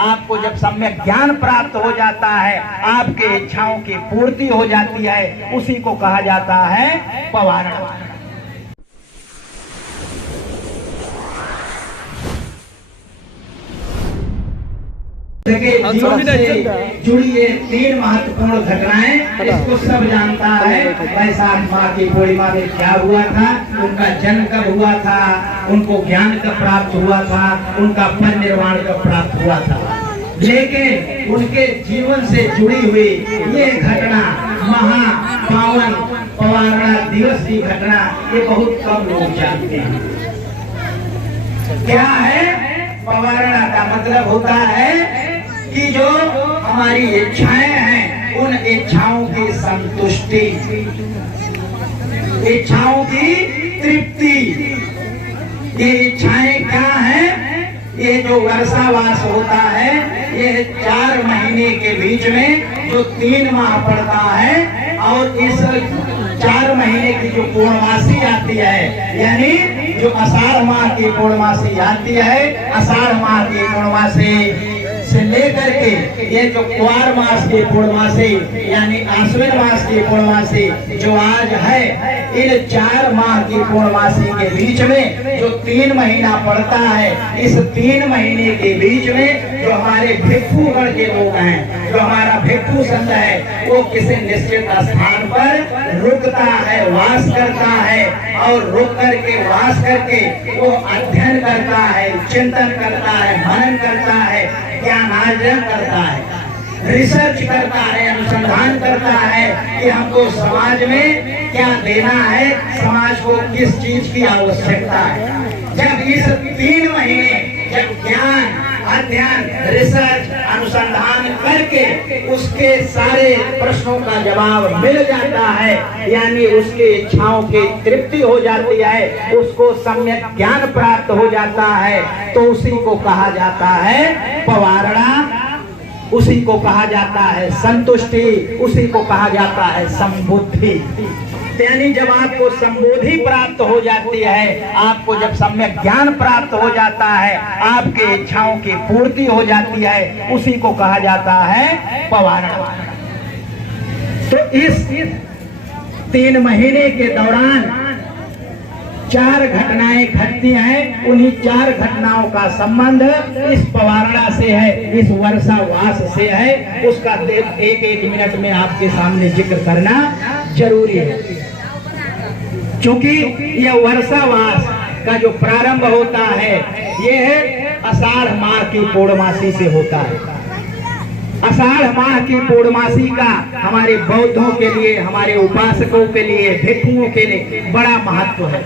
आपको जब सम्यक ज्ञान प्राप्त हो जाता है, आपके इच्छाओं की पूर्ति हो जाती है, उसी को कहा जाता है पवारणा। जीवन से जुड़ी ये 3 महत्वपूर्ण घटनाएं, इसको सब जानता है। वैशाख माह की पूर्णिमा में क्या हुआ था, उनका जन्म कब हुआ था, उनको ज्ञान कब प्राप्त हुआ था, उनका परिनिर्वाण कब प्राप्त हुआ था। लेकिन उनके जीवन से जुड़ी हुई ये घटना, महापावन पवारणा दिवस की घटना, ये बहुत कम लोग जानते हैं। क्या है पवारणा का मतलब? होता है कि जो हमारी इच्छाएं हैं, उन इच्छाओं की संतुष्टि, इच्छाओं की तृप्ति। ये इच्छाएं क्या हैं? ये जो वर्षावास होता है, ये 4 महीने के बीच में जो 3 माह पड़ता है, और इस 4 महीने की जो पूर्णमासी आती है, यानी जो आषाढ़ माह की पूर्णमासी आती है, आषाढ़ माह की पूर्णमासी से लेकर के ये जो क्वार मास की पूर्णमासी यानी आश्विन मास की पूर्णमासी जो आज है, इन 4 माह की पूर्णमासी के बीच में जो 3 महीना पड़ता है, इस 3 महीने के बीच में जो हमारे भिक्षुगण के लोग हैं, जो हमारा भिक्षु संघ है, वो किसी निश्चित स्थान पर रुकता है, वास करता है, और रुक करके वास करके वो अध्ययन करता है, चिंतन करता है, मनन करता है, ज्ञानार्जन करता है, रिसर्च करता है, अनुसंधान करता है कि हमको समाज में क्या देना है, समाज को किस चीज की आवश्यकता है। जब इस 3 महीने जब ज्ञान, अध्ययन, रिसर्च, अनुसंधान करके उसके सारे प्रश्नों का जवाब मिल जाता है, यानी उसकी इच्छाओं की तृप्ति हो जाती है, उसको सम्यक ज्ञान प्राप्त हो जाता है, तो उसी को कहा जाता है पवारणा, उसी को कहा जाता है संतुष्टि, उसी को कहा जाता है संबुद्धि। यानी जब आपको संबोधि प्राप्त हो जाती है, आपको जब सम्यक ज्ञान प्राप्त हो जाता है, आपके इच्छाओं की पूर्ति हो जाती है, उसी को कहा जाता है पवारणा। तो इस 3 महीने के दौरान 4 घटनाएं घटती हैं। उन्हीं 4 घटनाओं का संबंध इस पवारणा से है, इस वर्षावास से है। उसका एक मिनट में आपके सामने जिक्र करना जरूरी है, क्योंकि यह वर्षावास का जो प्रारंभ होता है, यह आषाढ़ माह की पूर्णमासी से होता है। आषाढ़ माह की पूर्णमासी का हमारे बौद्धों के लिए, हमारे उपासकों के लिए, भिक्षुओं के लिए बड़ा महत्व है।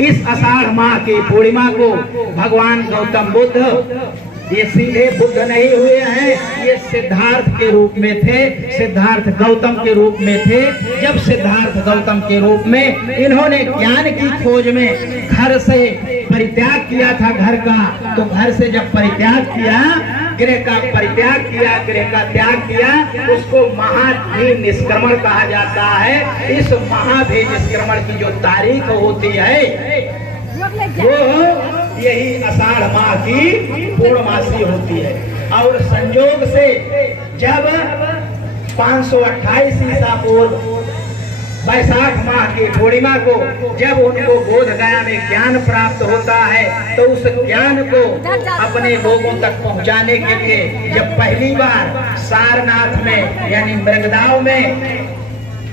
इस आषाढ़ माह की पूर्णिमा को भगवान गौतम बुद्ध, ये सीधे बुद्ध नहीं हुए हैं, ये सिद्धार्थ के रूप में थे, सिद्धार्थ गौतम के रूप में थे। जब सिद्धार्थ गौतम के रूप में इन्होंने ज्ञान की खोज में घर से परित्याग किया था, घर का, तो घर से जब परित्याग किया, गृह का परित्याग किया, गृह का त्याग किया, उसको महाभी निष्क्रमण कहा जाता है। इस महाभी निष्क्रमण की जो तारीख होती है, वो यही आषाढ़ माह की पूर्णमासी होती है। और संयोग से जब 528 ईसा पूर्व वैशाख माह की पूर्णिमा को जब उनको बोध गया में ज्ञान प्राप्त होता है, तो उस ज्ञान को अपने लोगों तक पहुंचाने के लिए जब पहली बार सारनाथ में यानी मृगदाव में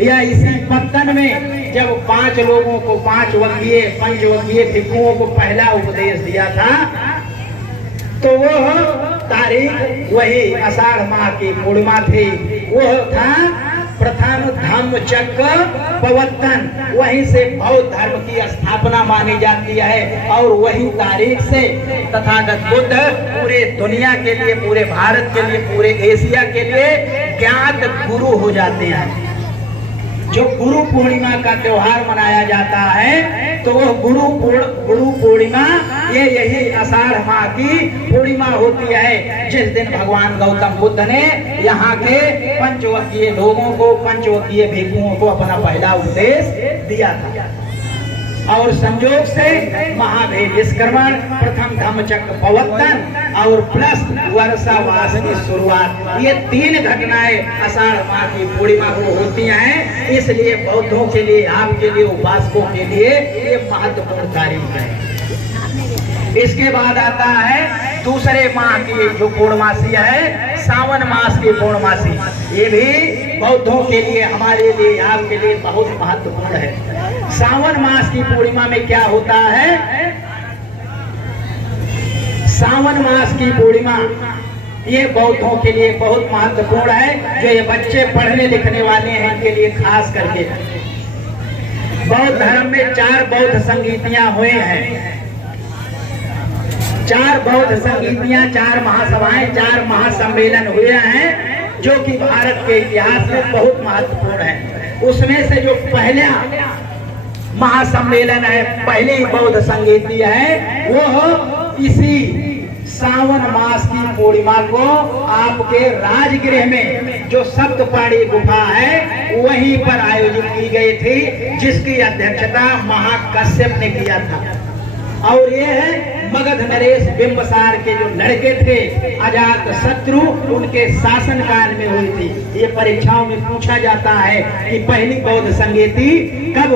या इसी पत्तन में जब 5 लोगों को, 5 वकीय, पंचवकीय भिक्षुओं को पहला उपदेश दिया था, तो वो तारीख वही आषाढ़ माह की पूर्णिमा थी। वो था प्रथम धम्म चक्र प्रवर्तन, वहीं से बौद्ध धर्म की स्थापना मानी जाती है। और वही तारीख से तथागत बुद्ध पूरे दुनिया के लिए, पूरे भारत के लिए, पूरे एशिया के लिए ज्ञात गुरु हो जाते हैं। जो गुरु पूर्णिमा का त्योहार मनाया जाता है, तो वह गुरु पूर्णिमा ये यही आषाढ़ माह की पूर्णिमा होती है, जिस दिन भगवान गौतम बुद्ध ने यहाँ के पंचवकीय लोगों को, पंचवकीय भिक्षुओं को अपना पहला उपदेश दिया था। और संयोग से महाभेद निष्क्रमण, प्रथम धम्मचक्र प्रवर्तन और प्लस वर्षावास की शुरुआत, ये 3 घटनाएं आषाढ़ माह की पूर्णिमा को होती हैं। इसलिए बौद्धों के लिए, आपके लिए, उपासकों के लिए ये महत्वपूर्ण तारीख है। इसके बाद आता है दूसरे माह की जो पूर्णमासी है, सावन मास की पूर्णमासी। ये भी बौद्धों के लिए, हमारे लिए, आपके लिए बहुत महत्वपूर्ण है। सावन मास की पूर्णिमा में क्या होता है? सावन मास की पूर्णिमा ये बौद्धों के लिए बहुत महत्वपूर्ण है। जो ये बच्चे पढ़ने लिखने वाले हैं, इनके लिए खास करके बौद्ध धर्म में 4 बौद्ध संगीतियां हुए हैं। 4 बौद्ध संगीतियां, 4 महासभाएं, 4 महासम्मेलन हुए हैं, जो कि भारत के इतिहास में बहुत महत्वपूर्ण है। उसमें से जो पहला महासम्मेलन है, पहली बौद्ध संगीति है, वो इसी सावन मास की पूर्णिमा को आपके राजगृह में जो सप्तपाणी गुफा है वहीं पर आयोजित की गई थी, जिसकी अध्यक्षता महाकश्यप ने किया था। और ये है मगध नरेश बिंबसार के जो लड़के थे अजात शत्रु, उनके शासन काल में हुई थी। ये परीक्षाओं में पूछा जाता है कि पहली बौद्ध संगीति कब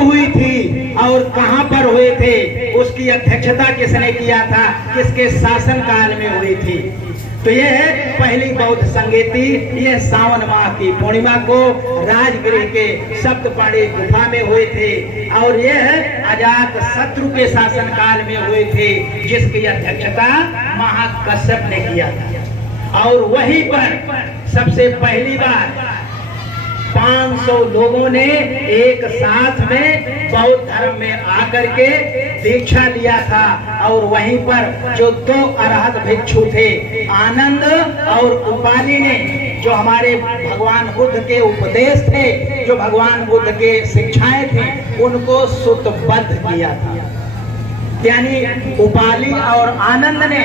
हुई थी और कहां पर हुए थे, उसकी अध्यक्षता किसने किया था, किसके शासन काल में हुई थी। तो ये है पहली बौद्ध संगीति। ये सावन माह की पूर्णिमा को राजगृह के सप्तपाणी गुफा में हुए थे और ये है अजात शत्रु के शासन काल में हुए थे, जिसकी अध्यक्षता महाकश्यप ने किया था। और वहीं पर सबसे पहली बार 500 लोगों ने एक साथ में बौद्ध धर्म में आकर के दीक्षा लिया था। और वहीं पर जो 2 अरहत भिक्षु थे, आनंद और उपाली ने, जो हमारे भगवान बुद्ध के उपदेश थे, जो भगवान बुद्ध के शिक्षाएं थी, उनको सुतबद्ध किया था। यानी उपाली और आनंद ने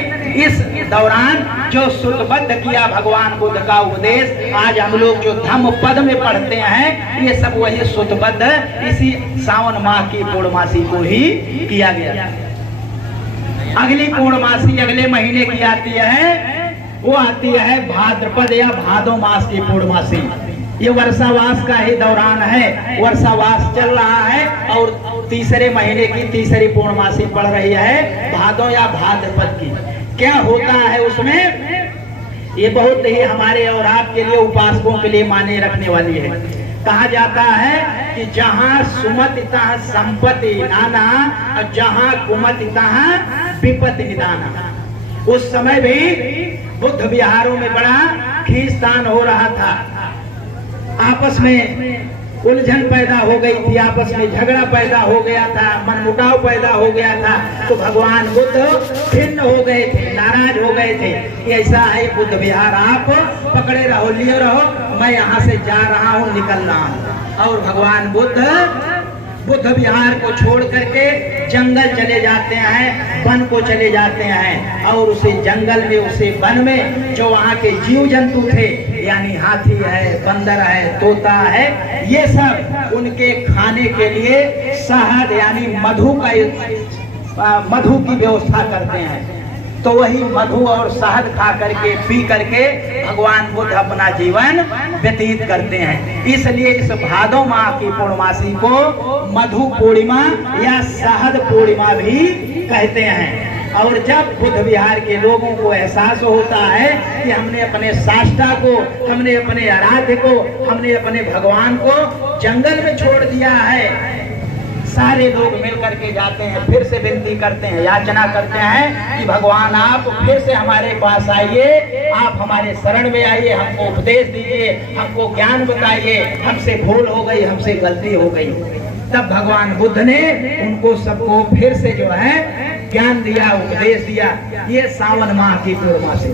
इस दौरान जो सुतबद्ध किया भगवान बुद्ध का उपदेश, आज हम लोग जो धम्म पद में पढ़ते हैं, ये सब वही सुतबद्ध इसी सावन माह की पूर्णमासी को ही किया गया। अगली पूर्णमासी अगले महीने की आती है, वो आती है भाद्रपद या भादो मास की पूर्णमासी। ये वर्षावास का ही दौरान है, वर्षावास चल रहा है और तीसरे महीने की तीसरी पूर्णमासी पड़ रही है, भादो या भाद्रपद की। क्या होता है उसमें? ये बहुत ही हमारे और आपके लिए, उपासकों के लिए माने रखने वाली है। कहा जाता है कि जहाँ सुमति तहाँ संपत्ति नाना और जहाँ कुमति तहाँ विपत्ति निदाना। उस समय भी बुद्ध विहारों में बड़ा खींचतान हो रहा था, आपस में उलझन पैदा हो गई थी, आपस में झगड़ा पैदा हो गया था, मनमुटाव पैदा हो गया था। तो भगवान बुद्ध खिन्न हो गए थे, नाराज हो गए थे कि ऐसा है बुद्ध विहार, आप पकड़े रहो, लिए रहो, मैं यहाँ से जा रहा हूँ, निकल रहा हूँ। और भगवान बुद्ध विहार को छोड़ करके जंगल चले जाते हैं, वन को चले जाते हैं। और उसे जंगल में, उसे वन में जो वहाँ के जीव जंतु थे, यानी हाथी है, बंदर है, तोता है, ये सब उनके खाने के लिए शहद यानी मधु की व्यवस्था करते हैं। तो वही मधु और शहद खा करके, पी करके भगवान बुद्ध अपना जीवन व्यतीत करते हैं। इसलिए इस भादो माह की पूर्णमासी को मधु पूर्णिमा या शहद पूर्णिमा भी कहते हैं। और जब बुद्ध विहार के लोगों को एहसास होता है कि हमने अपने साष्टा को, हमने अपने आराध्य को, हमने अपने भगवान को जंगल में छोड़ दिया है, सारे लोग मिल करके जाते हैं, फिर से विनती करते हैं, याचना करते हैं कि भगवान आप फिर से हमारे पास आइए, आप हमारे शरण में आइए, हमको उपदेश दीजिए, हमको ज्ञान बताइए, हमसे भूल हो गई, हमसे गलती हो गई। तब भगवान बुद्ध ने उनको सबको फिर से जो है ज्ञान दिया, उपदेश दिया। ये सावन माह की पूर्णमासी,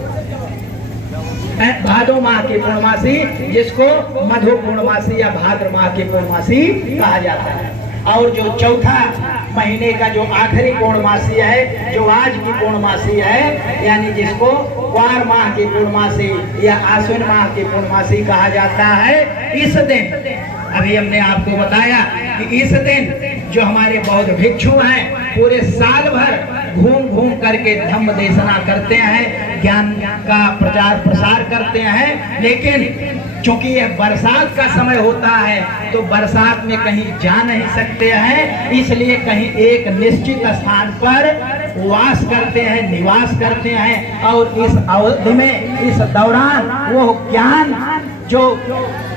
भादो माह की पूर्णमासी, जिसको मधु पूर्णमासी या भाद्र माह की पूर्णमासी कहा जाता है। और जो चौथा महीने का जो आखिरी पूर्णमासी है, जो आज की पूर्णमासी है, यानी जिसको क्वार माह की पूर्णमासी या आश्विन माह की पूर्णमासी कहा जाता है, इस दिन अभी हमने आपको बताया कि इस दिन जो हमारे बौद्ध भिक्षु हैं पूरे साल भर घूम घूम करके धम्म देशना करते हैं, ज्ञान का प्रचार प्रसार करते हैं। लेकिन चूंकि ये बरसात का समय होता है तो बरसात में कहीं जा नहीं सकते हैं, इसलिए कहीं एक निश्चित स्थान पर वास करते हैं, निवास करते हैं। और इस अवधि में, इस दौरान वो ज्ञान जो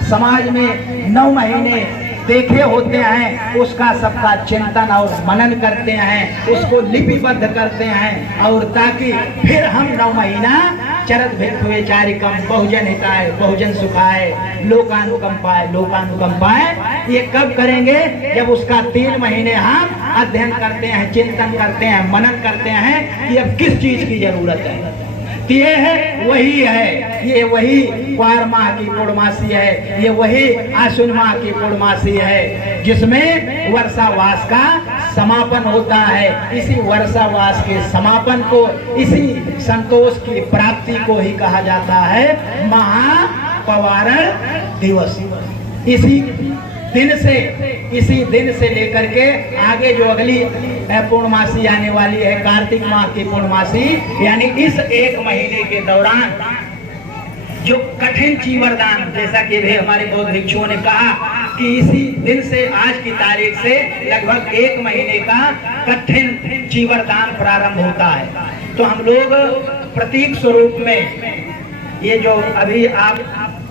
समाज में 9 महीने देखे होते हैं उसका सबका चिंतन और मनन करते हैं, उसको लिपिबद्ध करते हैं, और ताकि फिर हम 9 महीना चरत भिक्षुवे चारिकम बहुजन हिताय बहुजन सुखाय लोकानुकंपाय लोकानुकंपाय, ये कब करेंगे? जब उसका 3 महीने हम अध्ययन करते हैं, चिंतन करते हैं, मनन करते हैं कि अब किस चीज की जरूरत है। ये है वही है, ये वही क्वार माह की पूर्णमासी है, ये वही आश्विन माह की पूर्णमासी है जिसमें वर्षावास का समापन होता है। इसी वर्षावास के समापन को, इसी संतोष की प्राप्ति को ही कहा जाता है महापवारण दिवस। इसी दिन से लेकर के आगे जो अगली पूर्णमासी आने वाली है, कार्तिक माह की पूर्णमासी, यानी इस 1 महीने के दौरान जो कठिन चीवरदान, जैसा कि भी हमारे बौद्ध भिक्षुओं ने कहा कि इसी दिन से, आज की तारीख से लगभग 1 महीने का कठिन चीवरदान प्रारंभ होता है। तो हम लोग प्रतीक स्वरूप में ये जो अभी आप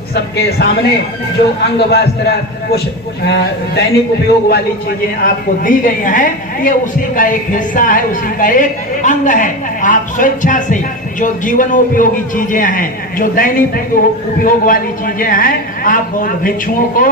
सबके सामने जो अंग वस्त्र कुछ दैनिक उपयोग वाली चीजें आपको दी गई हैं, ये उसी का एक हिस्सा है, उसी का एक अंग है। आप स्वेच्छा से जो जीवनोपयोगी चीजें हैं, जो दैनिक उपयोग वाली चीजें हैं, आप बौद्ध भिक्षुओं को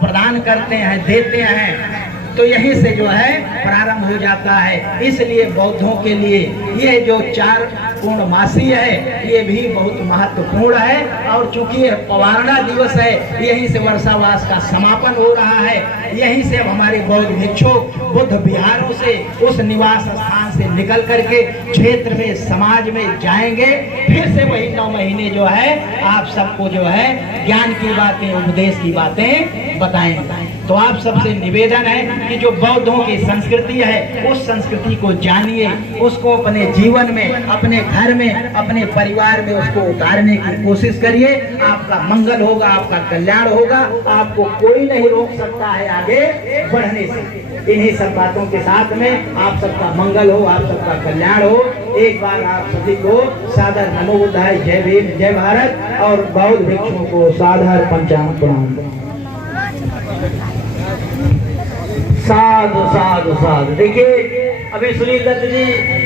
प्रदान करते हैं, देते हैं। तो यहीं से जो है प्रारंभ हो जाता है। इसलिए बौद्धों के लिए ये जो 4 पूर्णमासी है ये भी बहुत महत्वपूर्ण है। और चूंकि पवारणा दिवस है, यहीं से वर्षावास का समापन हो रहा है। यहीं से हमारे बौद्ध भिक्षु बुद्ध विहारों से, उस निवास स्थान से निकल करके क्षेत्र में, समाज में जाएंगे। फिर से वही 9 महीने जो है आप सबको जो है ज्ञान की बातें, उपदेश की बातें बताएंगे। तो आप सबसे निवेदन है कि जो बौद्धों की संस्कृति है उस संस्कृति को जानिए, उसको अपने जीवन में, अपने घर में, अपने परिवार में उसको उतारने की कोशिश करिए। आपका मंगल होगा, आपका कल्याण होगा, आपको कोई नहीं रोक सकता है आगे बढ़ने से। इन्हीं सब बातों के साथ में आप सबका मंगल हो, आप सबका कल्याण हो। एक बार आप सभी को सादर नमो बुद्धाय, जय भीम, जय भारत, और बौद्ध भिक्षुओं को सादर पंचांग प्रणाम। साधु साधु साधु। देखिए अभी सुनील दत्त जी